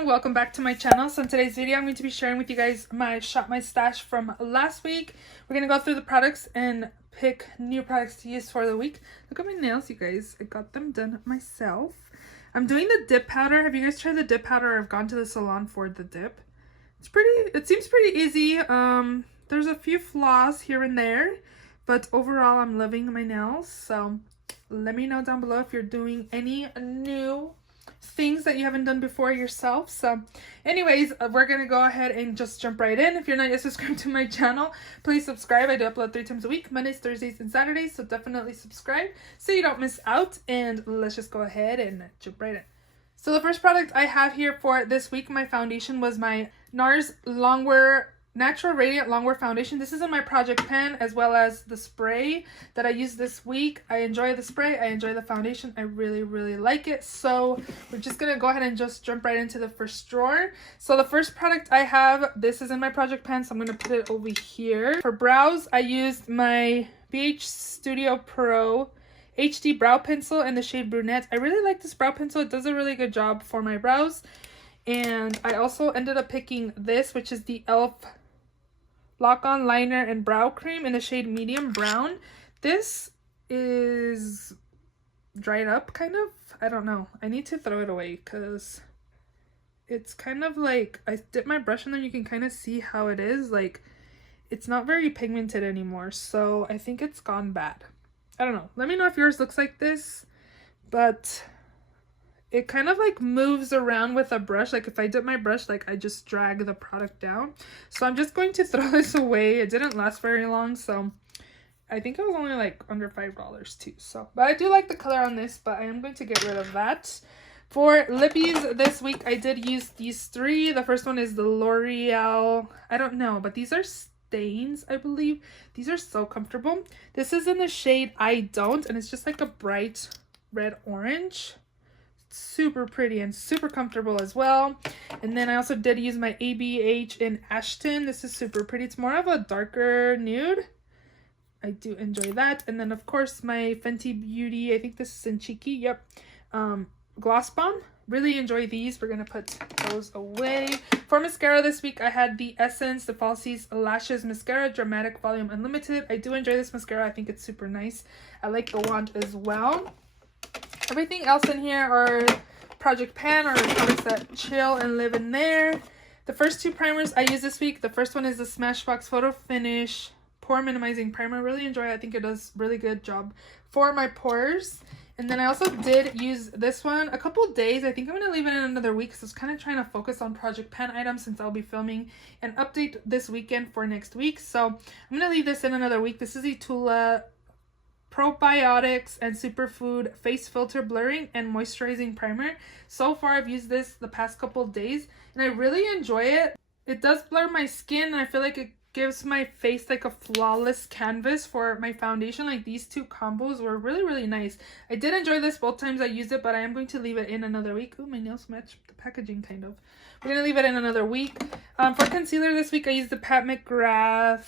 everyone, welcome back to my channel. So in today's video I'm going to be sharing with you guys my shop my stash from last week. We're going to go through the products and pick new products to use for the week. Look at my nails, you guys. I got them done myself. I'm doing the dip powder. Have you guys tried the dip powder? I've gone to the salon for the dip. It seems pretty easy. There's a few flaws here and there, but overall I'm loving my nails. So let me know down below if you're doing any new things that you haven't done before yourself. So anyways, we're gonna go ahead and just jump right in. If you're not yet subscribed to my channel, please subscribe. I do upload 3 times a week, Mondays, Thursdays, and Saturdays, so definitely subscribe so you don't miss out. And let's just go ahead and jump right in. So the first product I have here for this week, my foundation, was my NARS Longwear Natural Radiant Longwear Foundation. This is in my project pen, as well as the spray that I used this week. I enjoy the spray. I enjoy the foundation. I really like it. So we're just going to go ahead and just jump right into the first drawer. So the first product I have, this is in my project pen, so I'm going to put it over here. For brows, I used my BH Studio Pro HD Brow Pencil in the shade Brunette. I really like this brow pencil. It does a really good job for my brows. And I also ended up picking this, which is the e.l.f. Lock-On Liner and Brow Cream in the shade Medium Brown. This is dried up, kind of. I don't know. I need to throw it away because it's kind of like, I dip my brush and then you can kind of see how it is. Like, it's not very pigmented anymore, so I think it's gone bad. I don't know. Let me know if yours looks like this, but it kind of like moves around with a brush. Like if I dip my brush, like I just drag the product down. So I'm just going to throw this away. It didn't last very long, so I think it was only like under $5 too. So, but I do like the color on this, but I am going to get rid of that. For Lippies this week, I did use these 3. The first one is the L'Oreal, I don't know, but these are stains, I believe. These are so comfortable. This is in the shade I Don't, and it's just like a bright red orange. Super pretty and super comfortable as well. And then I also did use my ABH in Ashton. This is super pretty. It's more of a darker nude. I do enjoy that. And then of course my Fenty Beauty, I think this is in Cheeky, yep, Gloss Bomb. Really enjoy these. We're gonna put those away. For mascara this week, I had the Essence the Falsies Lashes Mascara Dramatic Volume Unlimited. I do enjoy this mascara. I think it's super nice. I like the wand as well. Everything else in here are project pan or products that chill and live in there. The first 2 primers I used this week. The first one is the Smashbox Photo Finish Pore Minimizing Primer. Really enjoy it. I think it does really good job for my pores. And then I also did use this one a couple days. I think I'm going to leave it in another week because I was kind of trying to focus on project pan items since I'll be filming an update this weekend for next week. So I'm going to leave this in another week. This is the Tula Probiotics and Superfood Face Filter Blurring and Moisturizing Primer. So far I've used this the past couple of days and I really enjoy it. It does blur my skin and I feel like it gives my face like a flawless canvas for my foundation. Like these 2 combos were really nice. I did enjoy this both times I used it, but I am going to leave it in another week. Oh, my nails match the packaging kind of. We're gonna leave it in another week. For concealer this week I used the Pat McGrath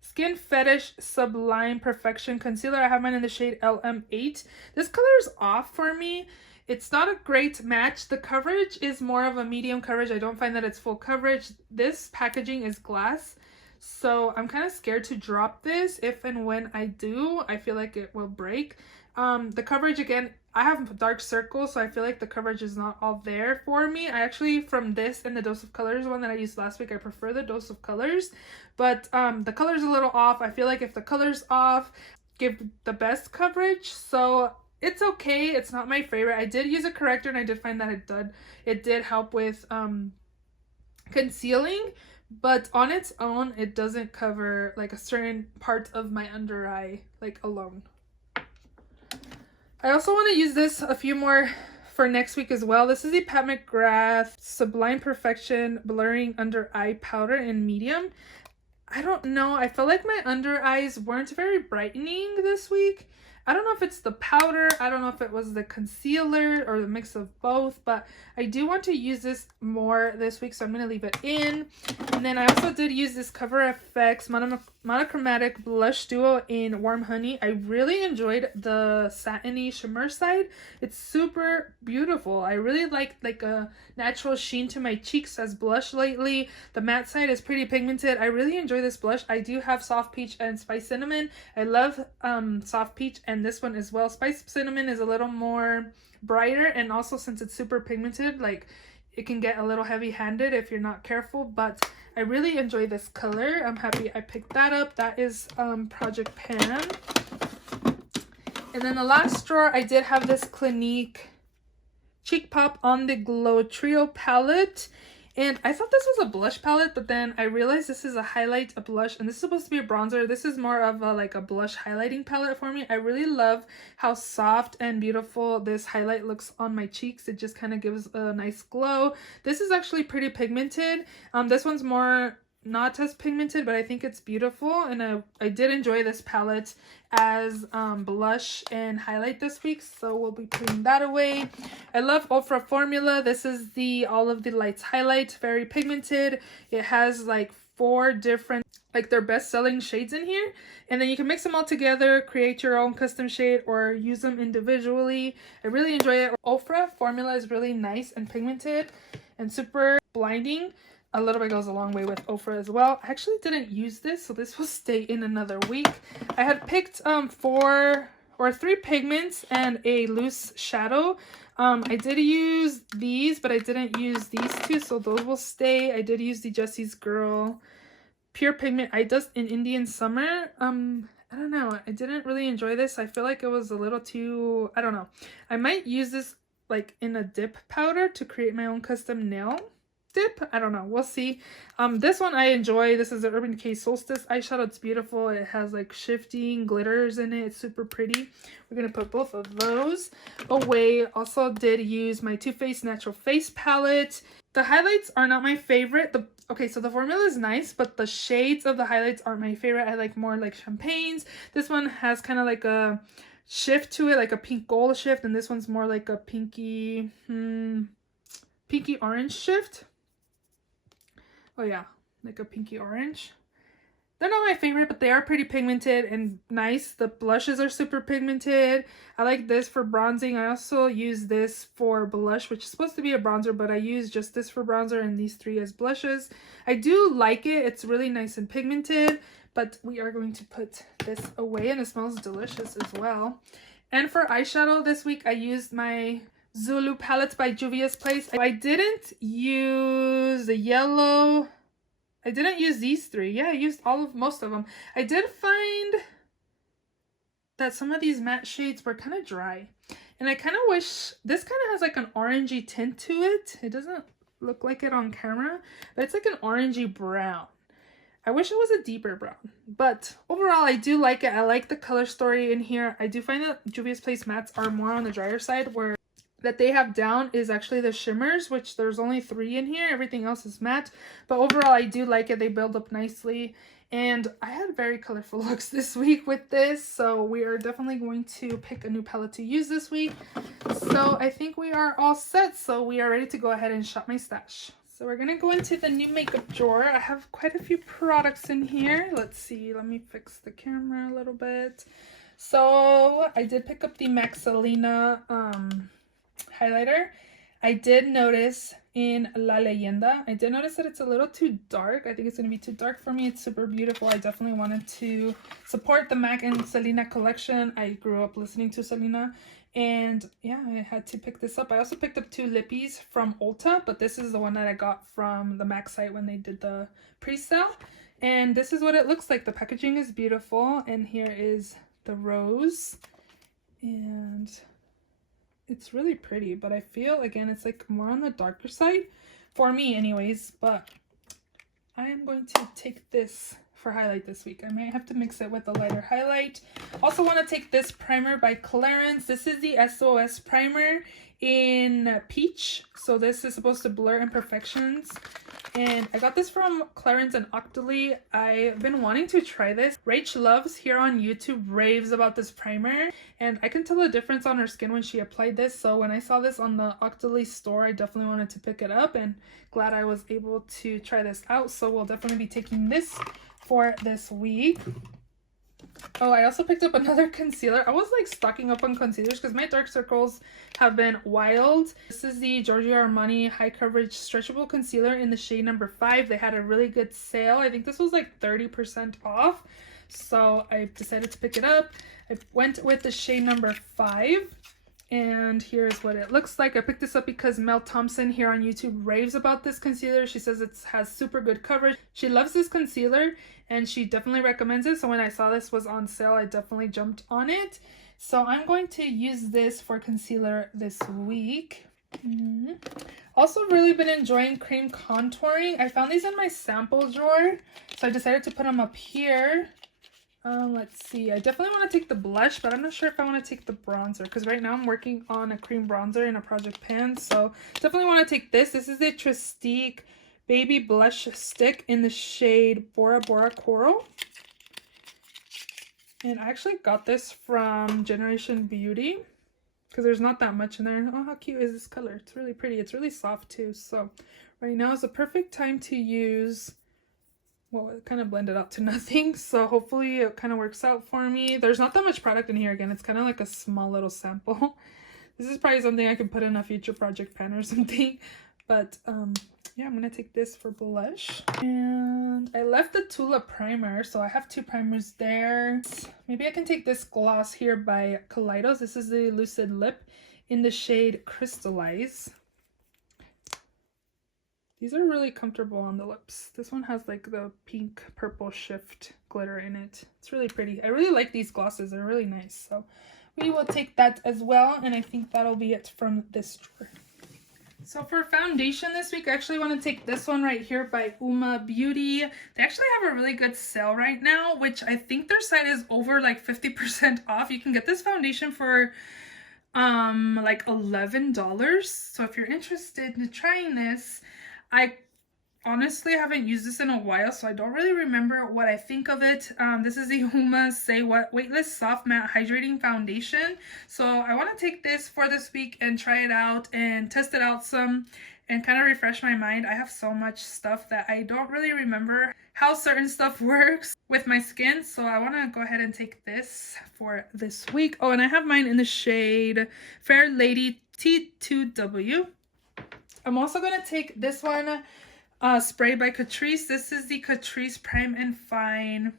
Skin Fetish Sublime Perfection Concealer. I have mine in the shade LM8. This color is off for me. It's not a great match. The coverage is more of a medium coverage. I don't find that it's full coverage. This packaging is glass, so I'm kind of scared to drop this. If and when I do, I feel like it will break. The coverage, again, I have dark circles, so I feel like the coverage is not all there for me. I actually, from this and the Dose of Colors one that I used last week, I prefer the Dose of Colors, but the color's a little off. I feel like if the color's off, give the best coverage, so it's okay. It's not my favorite. I did use a corrector and I did find that it did help with concealing, but on its own, it doesn't cover like a certain part of my under eye, like alone. I also want to use this a few more for next week as well. This is the Pat McGrath Sublime Perfection Blurring Under Eye Powder in medium. I don't know. I feel like my under eyes weren't very brightening this week. I don't know if it's the powder, I don't know if it was the concealer or the mix of both, but I do want to use this more this week, so I'm going to leave it in. And then I also did use this Cover FX monochromatic blush duo in Warm Honey. I really enjoyed the satiny shimmer side. It's super beautiful. I really like a natural sheen to my cheeks as blush lately. The matte side is pretty pigmented. I really enjoy this blush. I do have Soft Peach and Spice Cinnamon. I love Soft Peach and this one as well. Spice Cinnamon is a little more brighter, and also since it's super pigmented, like it can get a little heavy-handed if you're not careful, but I really enjoy this color. I'm happy I picked that up. That is Project Pan. And then the last drawer, I did have this Clinique Cheek Pop On The Glow Trio palette. And I thought this was a blush palette, but then I realized this is a highlight, a blush, and this is supposed to be a bronzer. This is more of a, like a blush highlighting palette for me. I really love how soft and beautiful this highlight looks on my cheeks. It just kind of gives a nice glow. This is actually pretty pigmented. This one's more not as pigmented, but I think it's beautiful, and I did enjoy this palette as blush and highlight this week, so we'll be putting that away. I love Ofra Formula. This is the All of the Lights highlight, very pigmented. It has like 4 different, like their best-selling shades in here, and then you can mix them all together, create your own custom shade, or use them individually. I really enjoy it. Ofra Formula is really nice and pigmented and super blinding. A little bit goes a long way with Ofra as well. I actually didn't use this, so this will stay in another week. I had picked 4 or 3 pigments and a loose shadow. I did use these, but I didn't use these 2, so those will stay. I did use the Jessie's Girl Pure Pigment Eye Dust in Indian Summer. I don't know. I didn't really enjoy this. I feel like it was a little too, I don't know. I might use this like in a dip powder to create my own custom nail dip. I don't know, we'll see. This one I enjoy. This is the Urban Decay Solstice eyeshadow. It's beautiful. It has like shifting glitters in it. It's super pretty. We're gonna put both of those away. Also did use my Too Faced Natural Face palette. The highlights are not my favorite. Okay, so the formula is nice, but the shades of the highlights aren't my favorite. I like more like champagnes. This one has kind of like a shift to it, like a pink gold shift, and this one's more like a pinky orange shift. Oh yeah, like a pinky orange. They're not my favorite, but they are pretty pigmented and nice. The blushes are super pigmented. I like this for bronzing. I also use this for blush, which is supposed to be a bronzer, but I use just this for bronzer and these 3 as blushes. I do like it. It's really nice and pigmented, but we are going to put this away, and it smells delicious as well. And for eyeshadow this week, I used my Zulu palette by Juvia's Place. I didn't use the yellow. I didn't use these 3. Yeah, I used most of them. I did find that some of these matte shades were kind of dry, and I kind of wish this kind of has like an orangey tint to it. It doesn't look like it on camera, but it's like an orangey brown. I wish it was a deeper brown, but overall I do like it. I like the color story in here. I do find that Juvia's Place mattes are more on the drier side, where that they have down is actually the shimmers, which there's only 3 in here. Everything else is matte, but overall I do like it. They build up nicely, and I had very colorful looks this week with this, so we are definitely going to pick a new palette to use this week. So I think we are all set, so we are ready to go ahead and shop my stash. So we're gonna go into the new makeup drawer. I have quite a few products in here. Let's see, let me fix the camera a little bit. So I did pick up the MAC Selena highlighter. I did notice in La Leyenda, I did notice that it's a little too dark. I think it's going to be too dark for me. It's super beautiful. I definitely wanted to support the MAC and Selena collection. I grew up listening to Selena, and yeah, I had to pick this up. I also picked up 2 Lippies from Ulta, but this is the one that I got from the MAC site when they did the pre-sale. And this is what it looks like. The packaging is beautiful, and here is the rose, and it's really pretty, but I feel, again, it's like more on the darker side for me anyways, but I am going to take this for highlight this week. I might have to mix it with a lighter highlight. Also want to take this primer by Clarins. This is the SOS primer in peach, so this is supposed to blur imperfections, and I got this from Clarins and Octoly. I've been wanting to try this. Rach Loves here on YouTube raves about this primer, and I can tell the difference on her skin when she applied this, so when I saw this on the Octoly store, I definitely wanted to pick it up, and glad I was able to try this out. So we'll definitely be taking this for this week. Oh, I also picked up another concealer. I was like stocking up on concealers because my dark circles have been wild. This is the Giorgio Armani High Coverage Stretchable Concealer in the shade number 5. They had a really good sale. I think this was like 30% off. So I decided to pick it up. I went with the shade number 5. And here's what it looks like. I picked this up because Mel Thompson here on YouTube raves about this concealer. She says it has super good coverage. She loves this concealer and she definitely recommends it. So when I saw this was on sale, I definitely jumped on it. So I'm going to use this for concealer this week. Also really been enjoying cream contouring. I found these in my sample drawer. So I decided to put them up here. Let's see. I definitely want to take the blush, but I'm not sure if I want to take the bronzer because right now I'm working on a cream bronzer in a project pan. So definitely want to take this. This is the Tristique Baby Blush Stick in the shade Bora Bora Coral. And I actually got this from Generation Beauty because there's not that much in there. Oh, how cute is this color? It's really pretty. It's really soft too. So right now is the perfect time to use. Well, it kind of blended out to nothing, so hopefully it kind of works out for me. There's not that much product in here. Again, it's kind of like a small little sample. This is probably something I can put in a future project pan or something. But yeah, I'm gonna take this for blush. And I left the Tula primer, so I have 2 primers there. Maybe I can take this gloss here by Kaleidos. This is the Lucid Lip in the shade Crystallize. These are really comfortable on the lips. This one has like the pink purple shift glitter in it. It's really pretty. I really like these glosses. They're really nice. So we will take that as well. And I think that'll be it from this drawer. So for foundation this week, I actually want to take this one right here by Uma Beauty. They actually have a really good sale right now, which I think their site is over like 50% off. You can get this foundation for like $11. So if you're interested in trying this, I honestly haven't used this in a while, so I don't really remember what I think of it. This is the Uma Say What Weightless Soft Matte Hydrating Foundation. So I want to take this for this week and try it out and test it out some and kind of refresh my mind. I have so much stuff that I don't really remember how certain stuff works with my skin. So I want to go ahead and take this for this week. Oh, and I have mine in the shade Fair Lady T2W. I'm also going to take this one spray by Catrice. This is the Catrice Prime and Fine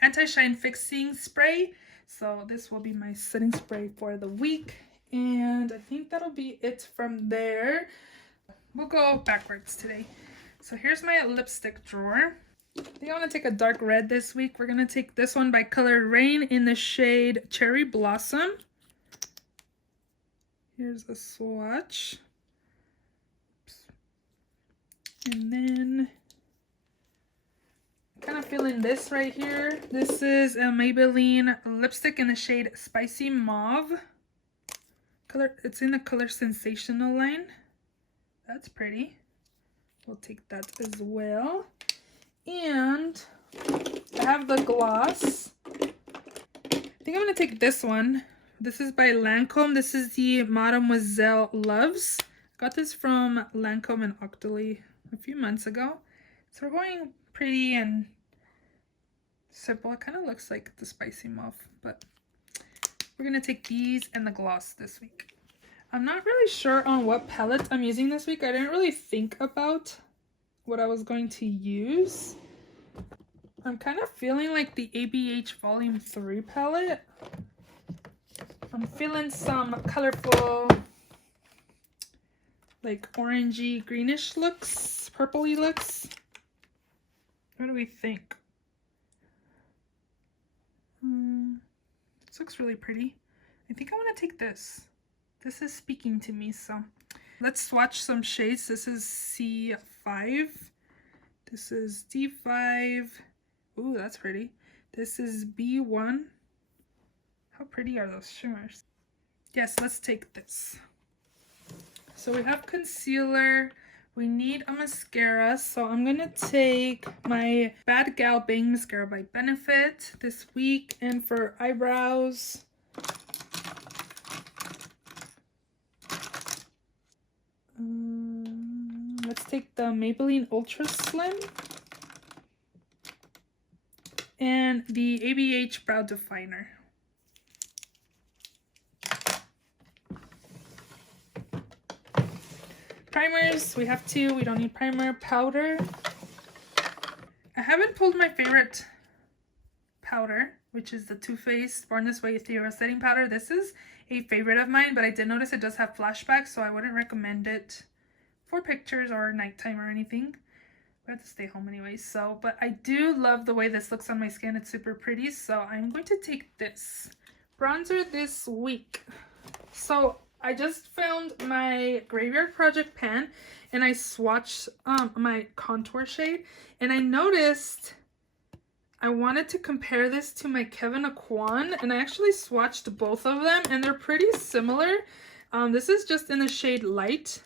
Anti-Shine Fixing Spray. So this will be my setting spray for the week. And I think that'll be it from there. We'll go backwards today. So here's my lipstick drawer. I think I want to take a dark red this week. We're going to take this one by Colored Rain in the shade Cherry Blossom. Here's a swatch. And then kind of feeling this right here. This is a Maybelline lipstick in the shade Spicy Mauve. It's in the color Sensational line. That's pretty. We'll take that as well. And I have the gloss. I think I'm going to take this one. This is by Lancome. This is the Mademoiselle Loves. Got this from Lancome and Octoly a few months ago. So we're going pretty and simple. It kind of looks like the Spicy Mauve, but we're going to take these and the gloss this week. I'm not really sure on what palette I'm using this week. I didn't really think about what I was going to use. I'm kind of feeling like the ABH Volume 3 palette. I'm feeling some colorful, like orangey greenish looks, purpley looks. What do we think? This looks really pretty. I think I want to take this. This is speaking to me, so let's swatch some shades. This is C5. This is D5. Ooh, that's pretty. This is B1. How pretty are those shimmers? Yes, let's take this. So we have concealer. We need a mascara. So I'm going to take my Bad Gal Bang Mascara by Benefit this week. And for eyebrows, let's take the Maybelline Ultra Slim. and the ABH Brow Definer. Primers, we have two. We don't need primer. Powder. I haven't pulled my favorite powder, which is the Too Faced Born This Way Ethereal Setting Powder. This is a favorite of mine, but I did notice it does have flashbacks, so I wouldn't recommend it for pictures or nighttime or anything. We have to stay home anyways. So, but I do love the way this looks on my skin. It's super pretty. So I'm going to take this bronzer this week. So I just found my Graveyard Project pan and I swatched my contour shade, and I noticed I wanted to compare this to my Kevyn Aucoin, and I actually swatched both of them and they're pretty similar. This is just in the shade Light,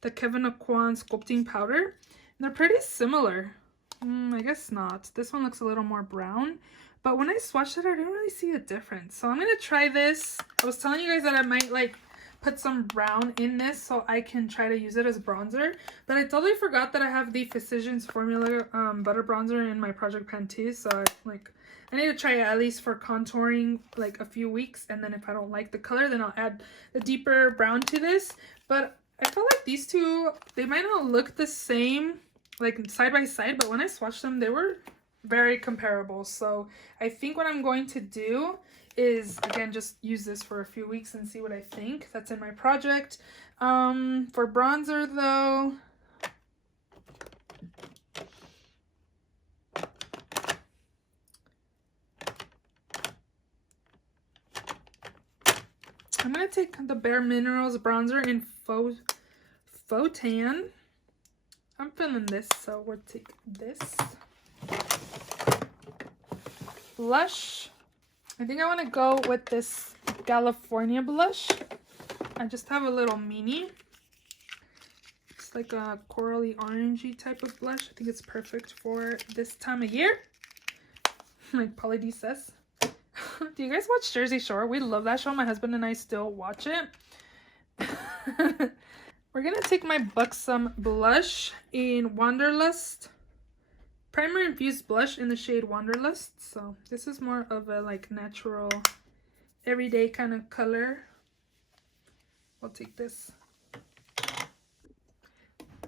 the Kevyn Aucoin Sculpting Powder. They're pretty similar. I guess not. This one looks a little more brown, but when I swatched it, I didn't really see a difference. So I'm gonna try this. I was telling you guys that I might like put some brown in this so I can try to use it as bronzer, but I totally forgot that I have the Physicians Formula butter bronzer in my project pan too. So I need to try it at least for contouring like a few weeks, and then if I don't like the color, then I'll add the deeper brown to this. But I feel like these two, they might not look the same like side by side, but when I swatched them, they were very comparable. So I think what I'm going to do is, again, just use this for a few weeks and see what I think. That's in my project. For bronzer though, I'm gonna take the Bare Minerals bronzer in Faux Tan. I'm feeling this, so we'll take this. Blush. I think I want to go with this California blush. I just have a little mini. It's like a corally orangey type of blush. I think it's perfect for this time of year. Like Pauly D says. Do you guys watch Jersey Shore? We love that show. My husband and I still watch it. We're gonna take my Buxom blush in Wanderlust. Primer infused blush in the shade Wanderlust. So this is more of a like natural, everyday kind of color. We'll take this.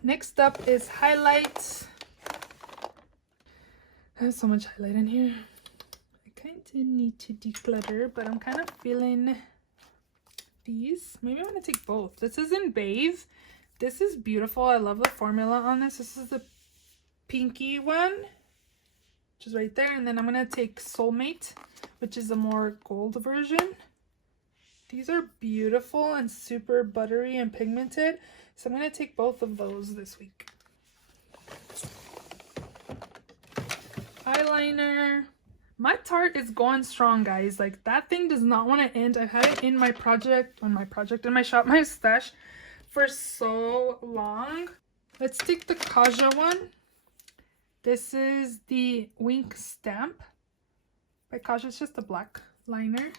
Next up is highlight. I have so much highlight in here. I kind of need to declutter, but I'm kind of feeling these. Maybe I'm going to take both. This is in Bathe. This is beautiful. I love the formula on this. This is the pinky one, which is right there. And then I'm going to take Soulmate, which is a more gold version. These are beautiful and super buttery and pigmented. So I'm going to take both of those this week. Eyeliner. My Tarte is going strong, guys. Like, that thing does not want to end. I've had it in my project, in my Shop My Stash for so long. Let's take the Kaja one. This is the Wink Stamp by Kaja. It's just a black liner.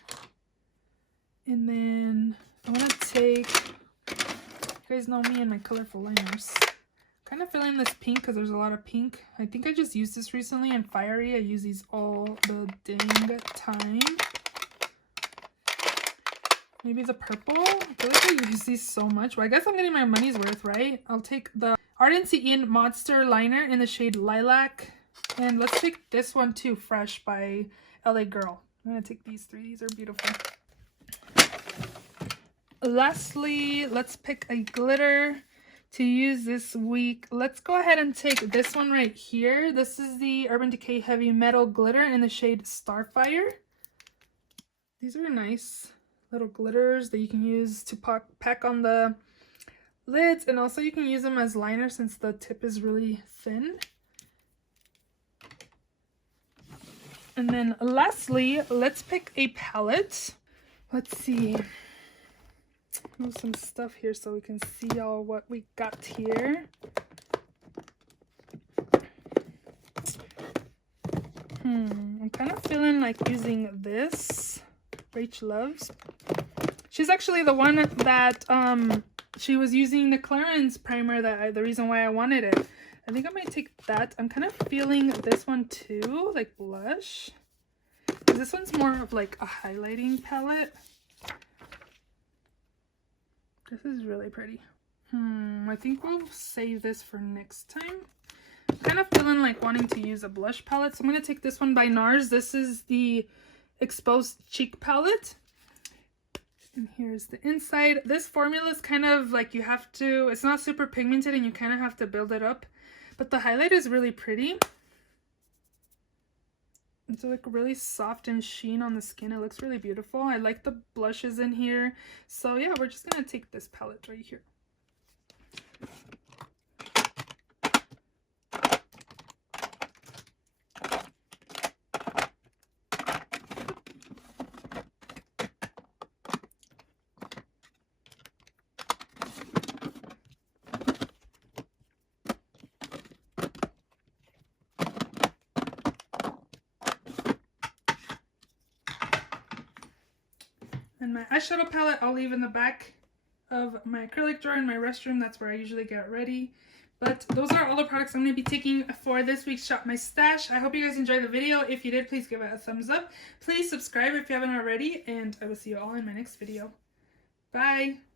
And then I want to take, you guys know me and my colorful liners. Kind of feeling this pink because there's a lot of pink. I think I just used this recently in Fiery. I use these all the dang time. Maybe the purple. I feel like I use these so much. Well, I guess I'm getting my money's worth, right? I'll take the Ardency In Monster Liner in the shade Lilac. And let's take this one too, Fresh by LA Girl. I'm going to take these three. These are beautiful. Lastly, let's pick a glitter to use this week. Let's go ahead and take this one right here. This is the Urban Decay Heavy Metal Glitter in the shade Starfire. These are nice little glitters that you can use to pack on the lids, and also you can use them as liner since the tip is really thin. And then lastly, let's pick a palette. Let's see. Move some stuff here so we can see all what we got here. I'm kind of feeling like using this. Rach Loves. She's actually the one that she was using the Clarins primer, that the reason why I wanted it. I think I might take that. I'm kind of feeling this one too, like blush. This one's more of like a highlighting palette. This is really pretty. I think we'll save this for next time. I'm kind of feeling like wanting to use a blush palette. So I'm going to take this one by NARS. This is the Exposed Cheek palette. And here's the inside. This formula is kind of like you have to, it's not super pigmented and you kind of have to build it up. But the highlight is really pretty. It's like really soft and sheen on the skin. It looks really beautiful. I like the blushes in here. So yeah, we're just going to take this palette right here. And my eyeshadow palette I'll leave in the back of my acrylic drawer in my restroom. That's where I usually get ready. But those are all the products I'm going to be taking for this week's Shop My Stash. I hope you guys enjoyed the video. If you did, please give it a thumbs up. Please subscribe if you haven't already. And I will see you all in my next video. Bye!